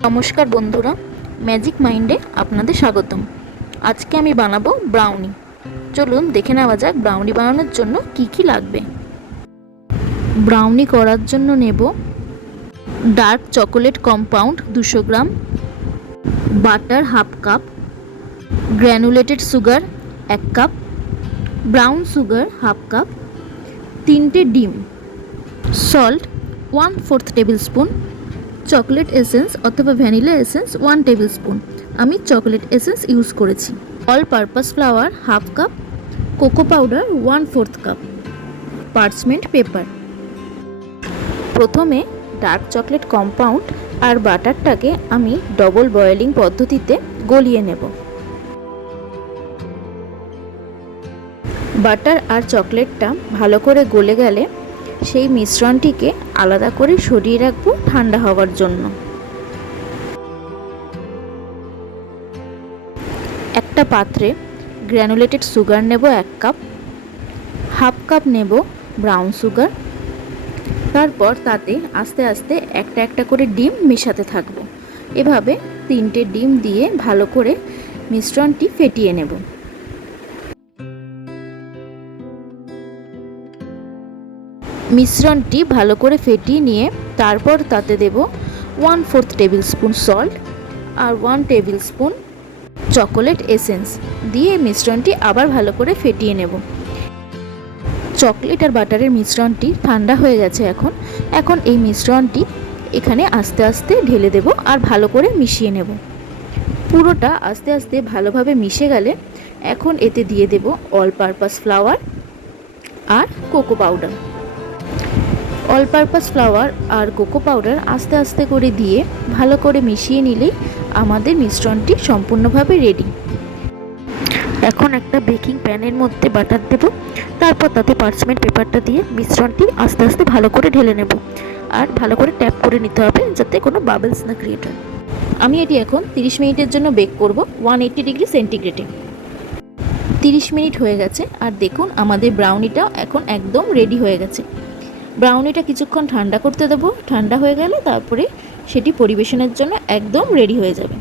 নমস্কার বন্ধুরা, ম্যাজিক মাইন্ডে আপনাদের স্বাগতম। আজকে আমি বানাবো ব্রাউনি। চলুন দেখে নেওয়া যাক ব্রাউনি বানানোর জন্য কি কি লাগবে। ব্রাউনি করার জন্য নেব dark chocolate compound 200 gram, butter half cup, granulated sugar 1 cup, brown sugar half cup, 3টে ডিম, salt 1/4 tablespoon, chocolate essence অথবা ভ্যানিলা এসেন্স 1 টেবিল স্পুন। আমি চকলেট এসেন্স ইউজ করেছি। All purpose flour half cup, cocoa powder 1/4 cup, parchment paper. প্রথমে dark chocolate compound আর বাটারটাকে আমি double boiling পদ্ধতিতে গলিয়ে নেব। বাটার আর চকলেটটা ভালো করে গলে গেলে সেই মিশ্রণটিকে আলাদা করে সরিয়ে রাখবো ঠান্ডা হওয়ার জন্য। একটা পাত্রে গ্র্যানুলেটেড সুগার নেব 1 কাপ, হাফ কাপ নেব ব্রাউন সুগার। তারপর তাতে আস্তে আস্তে একটা একটা করে ডিম মেশাতে থাকবো। এভাবে 3টে ডিম দিয়ে ভালো করে মিশ্রণটি ফেটিয়ে নেব। মিশ্রণটি ভালো করে ফেটিয়ে নিয়ে তারপর তাতে দেব 1/4 টেবিল স্পুন সল্ট আর 1 টেবিল স্পুন চকোলেট এসেন্স দিয়ে মিশ্রণটি আবার ভালো করে ফেটিয়ে নেব। চকলেট আর বাটারের মিশ্রণটি ঠান্ডা হয়ে গেছে। এখন এই মিশ্রণটি এখানে আস্তে আস্তে ঢেলে দেব আর ভালো করে মিশিয়ে নেব। পুরোটা আস্তে আস্তে ভালোভাবে মিশে গেলে এখন এতে দিয়ে দেব অল পারপাস ফ্লাওয়ার আর cocoa powder. All purpose flour আর কোকো পাউডার আস্তে আস্তে করে দিয়ে ভালো করে মিশিয়ে নিলেই আমাদের মিশ্রণটি সম্পূর্ণভাবে রেডি। এখন একটা বেকিং প্যানের মধ্যে বাটার দেব, তারপর তাতে পার্চমেন্ট পেপারটা দিয়ে মিশ্রণটি আস্তে আস্তে ভালো করে ঢেলে নেব আর ভালো করে ট্যাপ করে নিতে হবে যাতে কোনো বাবলস না ক্রিয়েট হয়। আমি এটি এখন 30 মিনিটের জন্য বেক করব 180 ডিগ্রি সেন্টিগ্রেডে। 30 মিনিট হয়ে গেছে আর দেখুন আমাদের ব্রাউনিটা এখন একদম রেডি হয়ে গেছে। ব্রাউনিটা কিছুক্ষণ ঠান্ডা করতে দেবো। ঠান্ডা হয়ে গেলে তারপরে সেটি পরিবেশনের জন্য একদম রেডি হয়ে যাবে।